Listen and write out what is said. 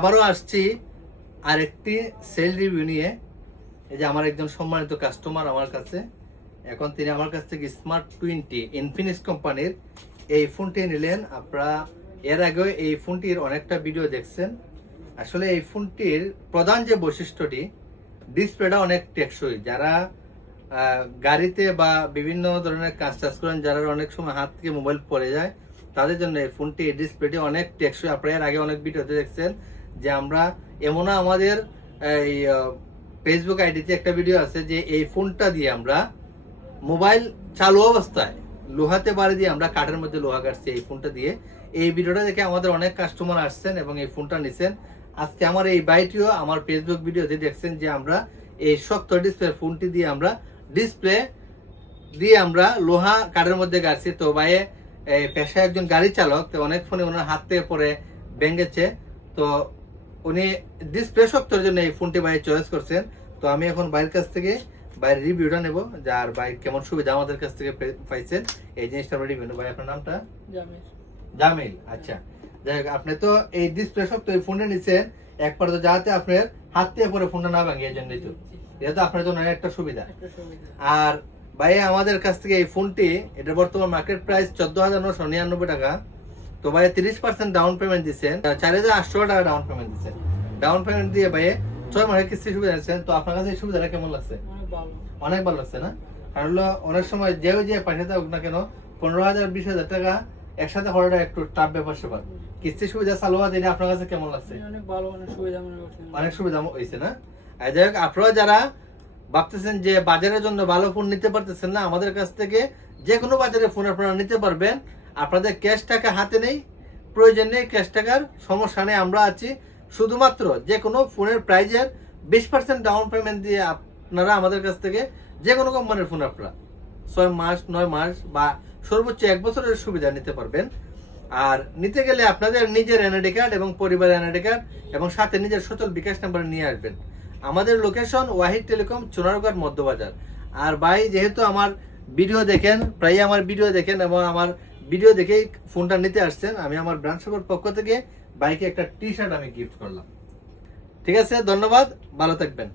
আবারও আসছি আরেকটি সেল রিভিউ নিয়ে। এই যে আমার একজন সম্মানিত কাস্টমার আমার কাছে, এখন তিনি আমার কাছ থেকে স্মার্ট 20 ইনফিনিক্স কোম্পানির এই ফোনটি নিলেন। আপনারা এর আগেও এই ফোনটির অনেকটা ভিডিও দেখছেন। আসলে এই ফোনটির প্রধান যে বৈশিষ্ট্যটি, ডিসপ্লেটা অনেক টেকসই। যারা গাড়িতে বা বিভিন্ন ধরনের কাজ করেন, যারা অনেক সময় হাত থেকে মোবাইল পড়ে যায়, তাদের জন্য এই ফোনটি ডিসপ্লেটি অনেক টেকসই। আপনারা এর আগে অনেক ভিডিওতে দেখছেন যে আমরা এমন আমাদের এই ফেসবুক আইডিতে একটা ভিডিও আছে যে এই ফোনটা দিয়ে আমরা মোবাইল চালু অবস্থায় লোহাতে বাড়ি দিয়ে আমরা কাঠের মধ্যে লোহা কাটছি এই ফোনটা দিয়ে। এই ভিডিওটা দেখে আমাদের অনেক কাস্টমার আসছেন এবং এই ফোনটা নিছেন। আজকে আমার এই বাইটিও আমার ফেসবুক ভিডিওতে দেখছেন যে আমরা এই শক্ত ডিসপ্লে ফোনটি দিয়ে আমরা ডিসপ্লে দিয়ে আমরা লোহা কাঠের মধ্যে গাড়ছি। তো ভাইয়ে পেশায় একজন গাড়ি চালক, তো অনেক ফোনে ওনার হাত থেকে পরে ভেঙেছে, তো উনি ডিসপ্লে শক্তর জন্য এই ফোনটি ভাই চয়েস করছেন। তো আমি এখন ভাইয়ের কাছ থেকে ভাইয়ের রিভিউটা নেব, যার ভাই কেমন সুবিধা আমাদের কাছ থেকে পাইছেন এই জিনিসটা আমরা রিভিউ নেব। ভাই আপনার নামটা? জামিল। আচ্ছা, যাই হোক, আপনি তো এই ডিসপ্লে শক্ত এই ফোনটা নিচ্ছেন একবার, তো যাতে আপনার হাত থেকে পরে ফোনটা না ভাঙে, এই জন্যই তো এটা তো আপনার জন্য একটা সুবিধা। আর ভাই আমাদের কাছ থেকে এই ফোনটি, এটা বর্তমান মার্কেট প্রাইস 14,999 টাকা। তো ভাই 30% ডাউন পেমেন্ট দিচ্ছেন, 4,800 টাকা ডাউন পেমেন্ট দিচ্ছেন। ডাউন পেমেন্ট দিয়ে ভাই 6 মাসের কিস্তি সুবিধা দিচ্ছেন। তো আপনার কাছে এই সুবিধাটা কেমন লাগছে? অনেক ভালো লাগছে না? কারণ অনেক সময় যে পাঠাতে হোক না কেন 15,000 20,000 টাকা একসাথে করাটা একটু টাফ ব্যাপার স্যাপার। কিস্তি সুবিধা চালু হওয়া দিনে আপনার কাছে কেমন লাগছে? অনেক ভালো, অনেক সুবিধা হয়েছে না? আর যাই হোক, আপনারা যারা ভাবতেছেন যে বাজারের জন্য ভালো ফোন নিতে পারতেছেন না, আমাদের কাছ থেকে যে কোনো বাজারে ফোন আপনারা নিতে পারবেন। আপনাদের ক্যাশ টাকা হাতে নেই, প্রয়োজন নেই ক্যাশ টাকার, সমস্যা নেই, আমরা আছি। শুধুমাত্র যে কোনো ফোনের প্রাইজের 20% ডাউন পেমেন্ট দিয়ে আপনারা আমাদের কাছ থেকে যে কোনো কোম্পানির ফোন আপনারা 6 মাস 9 মাস বা সর্বোচ্চ 1 বছরের সুবিধা নিতে পারবেন। আর নিতে গেলে আপনাদের নিজের এনআইডি কার্ড এবং পরিবারের এনআইডি কার্ড এবং সাথে নিজের সচল বিকাশ নাম্বার নিয়ে আসবেন। আমাদের লোকেশন ওয়াহিদ টেলিকম, চুনারগড় মধ্যবাজার। আর ভাই যেহেতু আমার ভিডিও দেখেন, প্রায় আমার ভিডিও দেখেন এবং আমার ভিডিও দেখেই ফোনটা নিতে আসছেন, আমি আমার ব্রাঞ্চ শাখার পক্ষ থেকে বাইকে একটা টি শার্ট আমি গিফট করলাম। ঠিক আছে, ধন্যবাদ, ভালো থাকবেন।